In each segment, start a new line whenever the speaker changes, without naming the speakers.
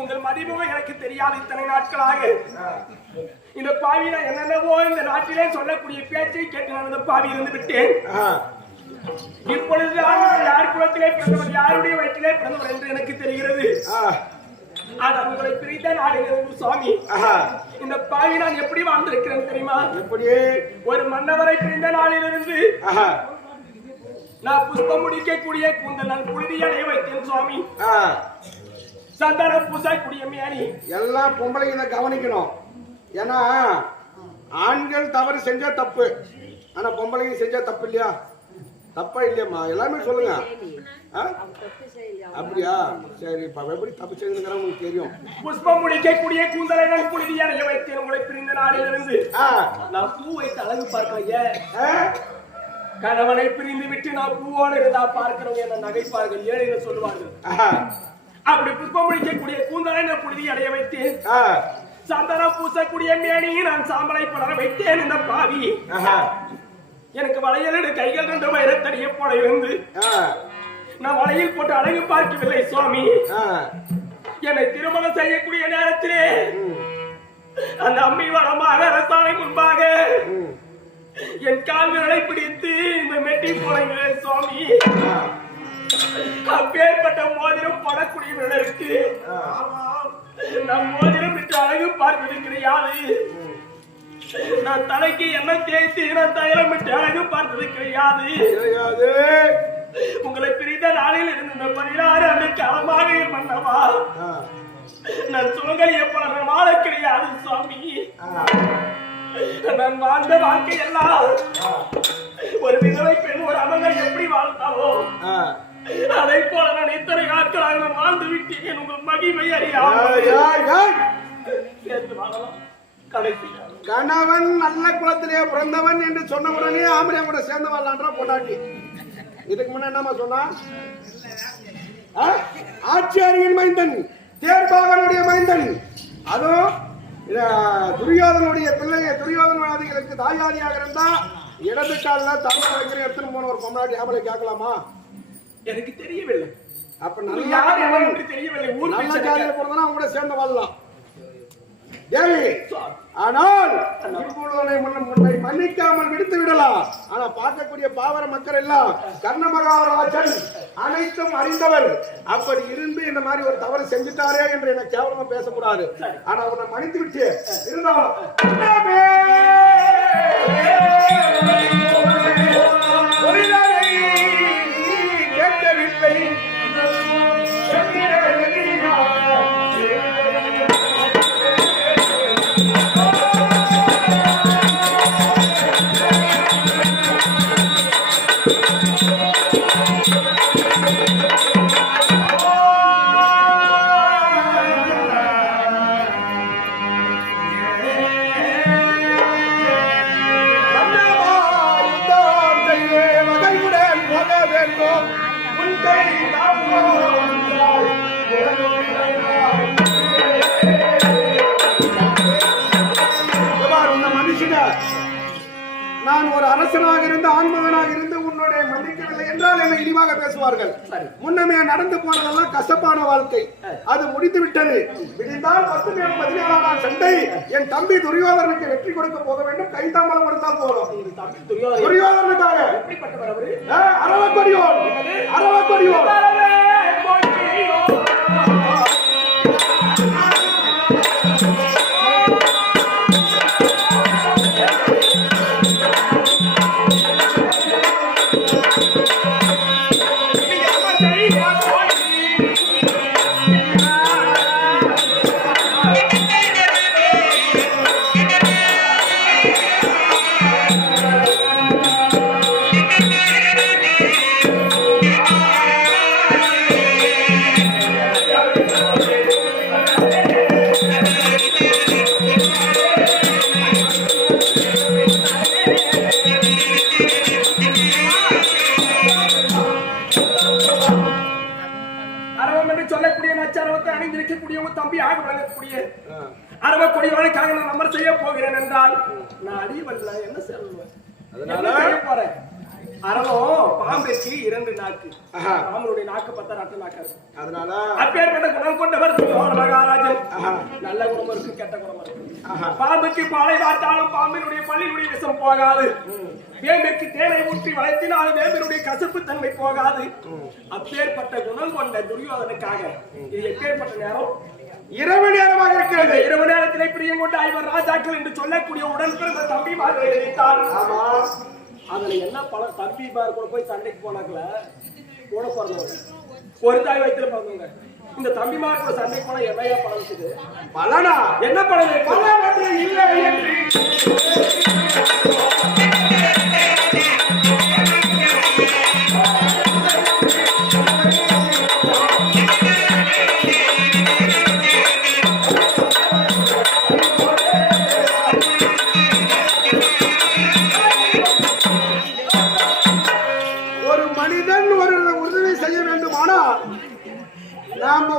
உங்கள் மடிமுகம் எனக்கு தெரியாது இத்தனை நாட்களாக. இந்த பாவியில என்னென்னவோ இந்த நாட்டிலே சொல்லக்கூடிய பேச்சை கேட்டு நான் இந்த பாவி இருந்து விட்டேன். இப்பொழுது யார் குலத்திலே பிறந்தவர் யாருடைய வயிற்றிலே பிறந்தவர் என்று எனக்கு தெரிகிறது. ஆனால் உங்களை பிரித்த நான் எனக்கு
சுவாமி.
இந்த பாவி நான் எப்படி வாழ்ந்திருக்கிறேன் தெரியுமா?
எப்படி?
ஒரு மன்னவரை பிரிந்த நாளிலிருந்து நான் புஷ்பம் முடிக்கக்கூடிய கூந்தல் நான் புழுதியடைய வைத்தேன் சுவாமி.
ஆ,
சந்தனம் பூசக்கூடிய மேனி
எல்லாம் பொம்பளைங்க இதை கவனிக்கணும். ஏன்னா ஆண்கள் தவறு செஞ்சா தப்பு. ஆனா பொம்பளைங்க செஞ்சா தப்பு இல்லையா? தப்பா இல்லையாம்மா. எல்லாமே சொல்லுங்க? அப்படியா? சரி எப்படி தப்பு செய்யுங்கிறாங்க உங்களுக்கு தெரியும்.
புஷ்பம் முடிக்கக்கூடிய கூந்தலை நான் புழுதி அடைய வைத்தேன் உங்களை பிரிந்த நாளிலிருந்து. நான் பூ வைத்து அழகு பார்க்கலையே கணவனை பிரிந்து விட்டு நான் பூவோடு இருந்தா பார்க்கிறவங்க என்ன நகைப்பார்கள் ஏழைன்னு சொல்லுவார்கள். அப்படி புஷ்பம் முடிக்கக்கூடிய கூந்தலை புழுதி அடைய வைத்தேன். சந்தனம் பூசக்கூடிய மேனியை நான் சாம்பலை படர வைத்தேன் இந்த பாவி. எனக்கு வளையலடு கைகள் ரெண்டு வைரத்தடிய போல இருந்து. நான் வளையல் போட்டு அழகு பார்க்கவில்லை சுவாமி. என்னை திருமணம் செய்யக்கூடிய நேரத்திலே அந்த அம்மி வரமாக அரசாணை முன்பாக என் கால் விரலை பிடித்து இந்த மெட்டி போறீங்களே சுவாமி. அப்பேற்பட்ட மோதிரம் படக்கூடிய விரலுக்கு
ஆ,
நம் மோதிரம் விட்டு அழகு பார்ப்பது கிடையாது. நான் தலைக்கு எண்ணெய் தேய்த்து நான் தைலம் விட்டு அழகு பார்த்தது கிடையாது உங்களை பிரிந்த நாளில் இருந்து பதினாறு ஆண்டு காலமாக
ஆ,
நான் சுமங்கலிய போல நான் வாழ கிடையாது சுவாமி நான் வாழ்ந்த வாழ்க்கை எல்லாம் ஒரு விதவை பெண் ஒரு அமங்கல் எப்படி வாழ்ந்தாவோ
ஆ.
அதை போல நான் இத்தனை நாட்களாக நான் வாழ்ந்து விட்டேன். உங்கள் மகிமை கடைசியா
கணவன் நல்ல குலத்திலே பிறந்தவன் என்று சொன்ன உடனே ஆம்பளை கூட சேர்ந்து வரலான்றா பொண்டாட்டி. இதுக்கு முன்ன என்னமா சொன்னா? ஆட்சியாரியின் மைந்தன் தேர்பாகனுடைய மைந்தன். அதுவும் துரியோதனுடைய பிள்ளை துரியோதனவாதிகளுக்கு தாயாதியாக இருந்தா இடது காலில் வைக்கிற எடுத்துன்னு போன ஒரு பொண்டாட்டி ஆம்பளை கேட்கலாமா?
எனக்கு தெரியவில்லை.
அப்ப
யார்
நல்ல
எவன் என்று தெரியவில்லை. ஊர்
நல்ல ஜாதியில பிறந்தனா அவங்க கூட சேர்ந்து வாழலாம். தேவி ஆனால் இப்பொழுது முன்ன முன்னை மன்னிக்காமல் விடுத்து விடலாம். ஆனா பார்க்கக்கூடிய பாவர மக்கள் எல்லாம் கர்ணமகாராஜன் அனைத்தும் அறிந்தவர். அப்படி இருந்து இந்த மாதிரி ஒரு தவறு செஞ்சுட்டாரே என்று எனக்கு கேவலமா பேசக்கூடாது. ஆனா அவரை மன்னித்து விட்டு இருந்தாலும் இழிவாக பேசுவார்கள் முன்னமே நடந்து போனதெல்லாம் கசப்பான வாழ்க்கை. அது முடிந்து விட்டது விடிந்தால் பத்து பேர் பதினேழாம் சண்டை. என் தம்பி துரியோதனுக்கு வெற்றி கொடுக்க போக வேண்டும். கைதாமலம் கொடுத்தால் போதும். துரியோதனுக்காக அரவக்கொடியோன். அரவக்கொடியோன்.
அரவ கொடியவனுக்காக நான் அமர் செய்ய போகிறேன் என்றால் நான் அடியவல்ல என்ன சொல்லுவேன்
அதனால?
போறேன்? அறவும் பாம்பிற்கு இரண்டு நாக்கு. பாம்பனுடைய நாக்கு பத்தா ரத்த நாக்கா
அதனால
அப்பேற்பட்ட குணம் கொண்டவர் மகாராஜன். நல்ல குணம் இருக்கு கெட்ட குணம் இருக்கு. பாம்புக்கு பாலை வாட்டாலும் பாம்பினுடைய பள்ளியுடைய விஷம் போகாது. வேம்பிற்கு தேனை ஊற்றி வளர்த்தினாலும் வேம்பினுடைய கசப்பு தன்மை போகாது. அப்பேற்பட்ட குணம் கொண்ட துரியோதனுக்காக இது எப்பேற்பட்ட நேரம்?
இரவு நேரமாக இருக்கிறது.
இரவு நேரத்திலே பிரியம் கொண்ட ஐவர் ராஜாக்கள் என்று சொல்லக்கூடிய உடன் பிறந்த தம்பி மாதிரி நினைத்தார்
ஆமா.
அதுல என்ன பலம் தம்பி பார் கூட போய் சண்டைக்கு போனாக்கல கூட பிறந்தவங்க. ஒரு தாய் வயித்துல பிறந்தவங்க. இந்த தம்பிமார் கூட சண்டைக்கு போனா என்னையா பலம் இருக்குது?
பலனா?
என்ன?
பலன் ஒன்று இல்லை என்று.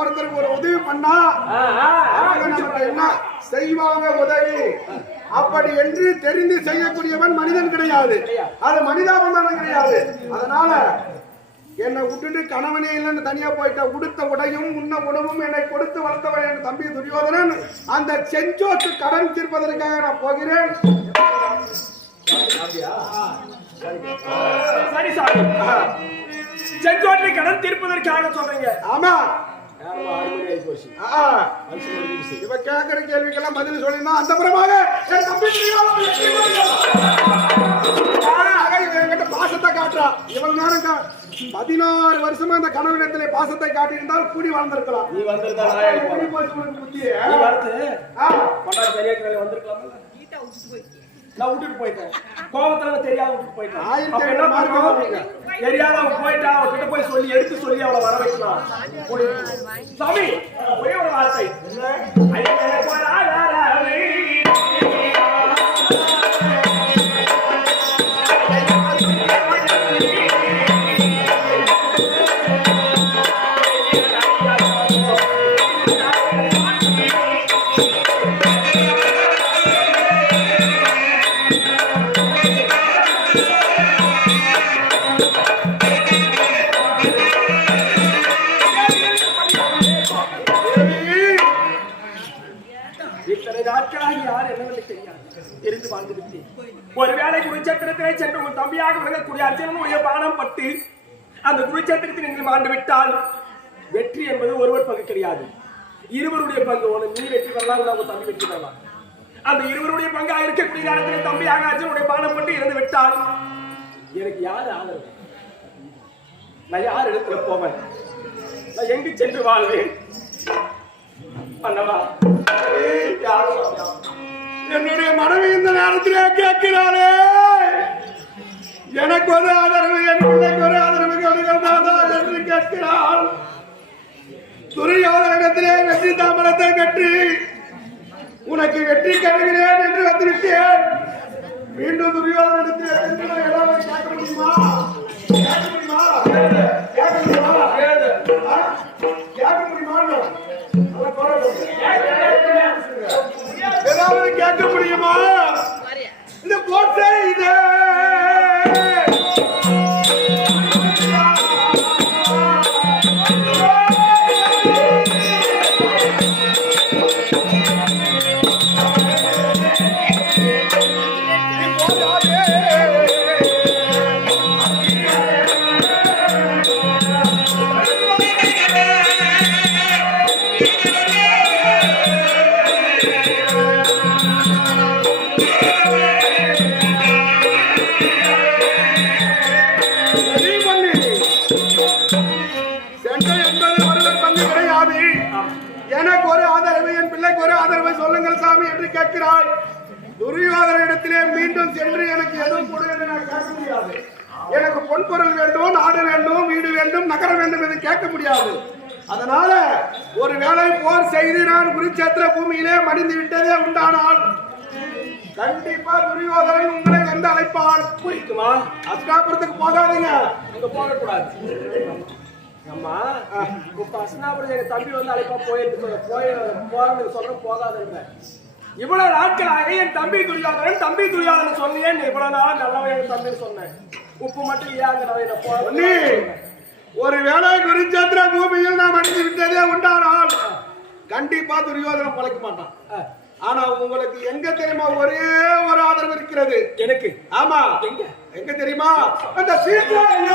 ஒருத்தருக்கு ஒரு உதவி பண்ணா என்ன செய்வாங்க உதவி? அப்படி என்று தெரிந்து செய்யக்கூடியவன் மனிதன் கிடையாது. அது மனிதாபமானம் கிடையாது. அதனால என்னை விட்டுட்டு கணவனே இல்லைன்னு தனியா போயிட்ட உடுத்த உடையும் உண்ண உணவும் என்னை கொடுத்து வளர்த்தவன் என் தம்பி துரியோதனன். அந்த செஞ்சோட்டு கடன் தீர்ப்பதற்காக நான் போகிறேன்.
சரி சாமி செங்கோட்டை கடன் தீர்ப்பதற்காக சொல்றீங்க.
ஆமா. இவ கேட்கிற கேள்விக்கெல்லாம் பதில் சொல்லியிருந்தா அந்த புறமாக என்கிட்ட பாசத்தை காட்டுறா? இவ்வளவு நேரம் பதினாறு வருஷமா இந்த கணவனிடத்திலே பாசத்தை காட்டியிருந்தால் கூடி வாழ்ந்திருக்கலாம்
நீ வந்திருந்தா
கூடி போச்சு
நான் விட்டுட்டு போயிட்டேன். கோபத்துல தெரியாத விட்டுட்டு போயிட்டேன். தெரியாத அவன் போயிட்டா அவன் கிட்ட போய் சொல்லி எடுத்து சொல்லி அவளை வர வைக்கலாம் போய். சாமி ஒரே ஒரு வார்த்தை. ராஜாக யார் என்னவென்று தெரியாது. தெரிந்து வாழ்ந்து விட்டேன் ஒருவேளை குருச்சத்திரத்திலே சென்று உன் தம்பியாக விளங்கக்கூடிய அர்ஜுனனுடைய பானம் பட்டு அந்த குருச்சத்திரத்தில் நீங்கள் வாழ்ந்து விட்டால் வெற்றி என்பது ஒருவர் பங்கு கிடையாது. இருவருடைய பங்கு ஒன்று நீ வெற்றி வரலாம் இல்லை உன் தம்பி வெற்றி வரலாம் அந்த இருவருடைய பங்காக இருக்கக்கூடிய நேரத்தில் தம்பியாக அர்ஜுனுடைய பானம் பட்டு இறந்து விட்டால் எனக்கு யார் ஆதரவு? நான் யார் இடத்துல போவேன்? நான் எங்கு சென்று வாழ்வேன்? பண்ணவா?
என்னுடைய மனைவி இந்த நேரத்திலே கேட்கிறாளே. எனக்கு ஒரு ஆதரவு என் பிள்ளைக்கு ஒரு ஆதரவு கொடுங்கள் மாதா என்று கேட்கிறாள். துரியோதனிடத்திலே வெற்றி தாமரத்தை வெற்றி. உனக்கு வெற்றி கருகிறேன் என்று வந்துவிட்டேன். மீண்டும் துரியோதனிடத்திலே கேட்க முடியுமா? கேட்க முடியுமா? கேட்க முடியுமா? கேட்க முடியுமா. ஏதாவது கேட்க முடியுமா இந்த போட்டே இது மீண்டும் சென்று எனக்கு எதுவும் கொடு என்று நான் கேட்க முடியாது. எனக்கு பொன் பொருள் வேண்டும் நாடு வேண்டும் வீடு வேண்டும் நகரம் வேண்டும் என்று கேட்க முடியாது. அதனால ஒரு வேளை போர் செய்து நான் குருச்சேத்திர பூமியிலே மடிந்து விட்டதே உண்டானால் கண்டிப்பா துரியோதனன் உங்களை வந்து அழைப்பான்.
புரியுமா
அஸ்தாபுரத்துக்கு போகாதீங்க.
அங்க போகக்கூடாது. அம்மா இப்ப அஸ்னாபுரம் எங்க தம்பி வந்து அழைப்பா போயிருக்கு போய் போறேன்னு சொல்றேன் போகாதுன்ற இவ்வளவு நாட்களாக என் தம்பி துரியாதரன் தம்பி துரியாதரன் சொன்னியே நீ இவ்வளவு நாள் நல்லவன் என் தம்பின்னு சொன்னேன். உப்பு மட்டும் ஏங்க
பொன்னி ஒரு வேளை குருச்சந்திர பூமியில் நாம் அடைந்து விட்டதே உண்டானால் கண்டிப்பா துரியோதனம் பழைக்க மாட்டான். ஆனா உங்களுக்கு எங்க தெரியுமா? ஒரே ஒரு ஆதரவு இருக்கிறது.
எனக்கு?
ஆமா.
எங்க?
எங்க தெரியுமா? அந்த சீதாய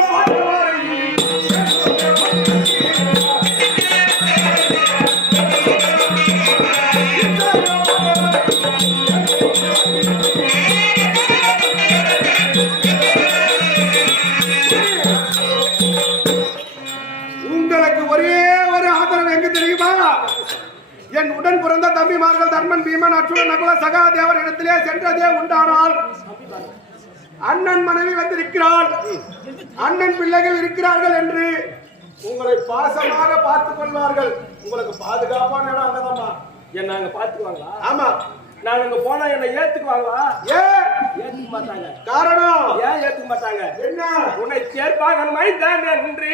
பிறந்த தம்பிமார்கள் தர்மன் பீமன் அச்சுவன் நகுல சகாதேவர் இடத்திலே சென்றதே உண்டானால் அண்ணன் மனைவி வந்திருக்கிறாள். அண்ணன் பிள்ளைகள் இருக்கிறார்கள் என்று உங்களை பாசமாக பார்த்துக் கொள்வார்கள். உங்களுக்கு பாதுகாப்பான இடம் அங்கதாம்மா
என்ன அங்க பாத்துக்குவாங்களா
ஆமா.
நான் அங்க போனா என்ன ஏத்துக்குவாங்களா?
ஏன்
ஏத்துக்க மாட்டாங்க.
காரணம்?
ஏன் ஏத்துக்க மாட்டாங்க?
என்ன?
உன்னை சேர்ப்பாக மைதான் நன்றி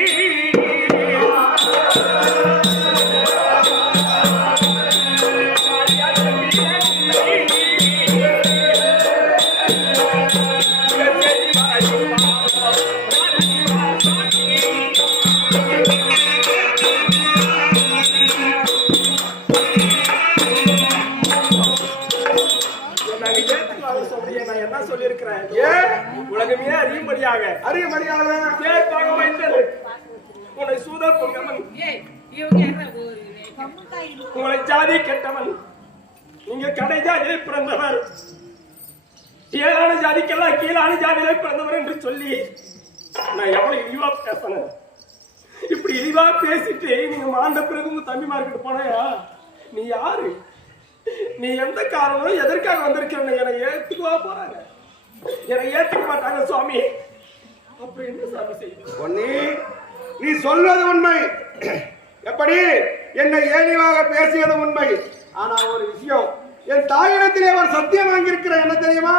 உங்களை ஜாதி கெட்டவன். நீங்க கடை ஜாதியை பிறந்தவர். ஏழான ஜாதிக்கெல்லாம் கீழான ஜாதியிலே பிறந்தவர் என்று சொல்லி நான் எவ்வளவு இழிவா பேசினேன். இப்படி இழிவா பேசிட்டு நீங்க மாண்ட பிறகு உங்க தம்பி மார்க்கிட்டு நீ யாரு? நீ எந்த காரணம் எதற்காக வந்திருக்கிறன்னு என்னை ஏத்துக்குவா போறாங்க? என்னை ஏத்துக்க மாட்டாங்க சுவாமி. அப்படி என்ன சாமி
செய்யும் நீ சொல்வது உண்மை. எப்படி? என்னை ஏனிவாக பேசியது உண்மை. ஆனா ஒரு விஷயம் என் தாயிடத்திலே அவர் சத்தியம் வாங்கியிருக்கிற என்ன தெரியுமா?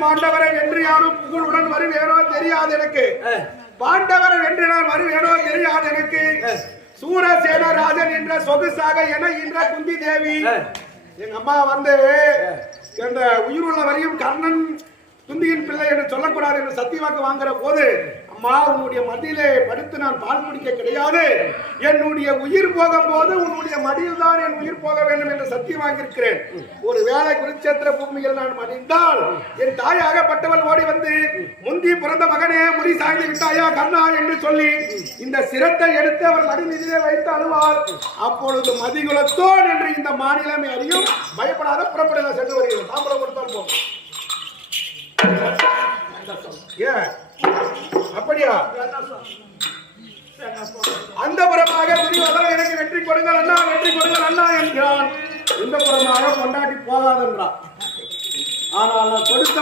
பாண்டவரை வென்று யாரும் புகழுடன் வருவேனோ தெரியாது எனக்கு. பாண்டவரை வென்று நான் வருவேனோ தெரியாது எனக்கு. சூரசேனராஜன் என்ற சொகுசாக என என்ற குந்தி தேவி எங்க அம்மா வந்து என்ற உயிருள்ள வரையும் கர்ணன் துந்தியின் பிள்ளை என்று சொல்லக்கூடாது என்று சத்தியவாக்கு வாங்குற போது அம்மா உன்னுடைய மடியிலே படுத்து நான் பால் குடிக்க கிடையாது. என்னுடைய உயிர் போகும் போது உன்னுடைய மடியில் தான் என் உயிர் போக வேண்டும் என்று சத்தியம் வாங்கியிருக்கிறேன். ஒரு வேலை குருச்சேத்திர பூமியில் நான் மடிந்தால் என் தாயாகப்பட்டவள் ஓடி வந்து முந்தி பிறந்த மகனே முடி சாய்ந்து விட்டாயா கண்ணா என்று சொல்லி இந்த சிரத்தை எடுத்து அவர் மடி மீதிலே வைத்து அழுவார். அப்பொழுது மதிகுலத்தோன் என்று இந்த மாநிலமே அறியும். பயப்படாத புறப்படல சென்று வருகிறது தாம்பரம் கொடுத்தால் போகும் ஏன்? அப்படியா? அந்த புறமாக துரியோதனன் எனக்கு வெற்றி கொடுங்கள் அண்ணா வெற்றி கொடுங்கள் அண்ணா என்கிறான் இந்த புறமாக கொண்டாடி போகாதென்றான். ஆனால் நான் கொடுத்த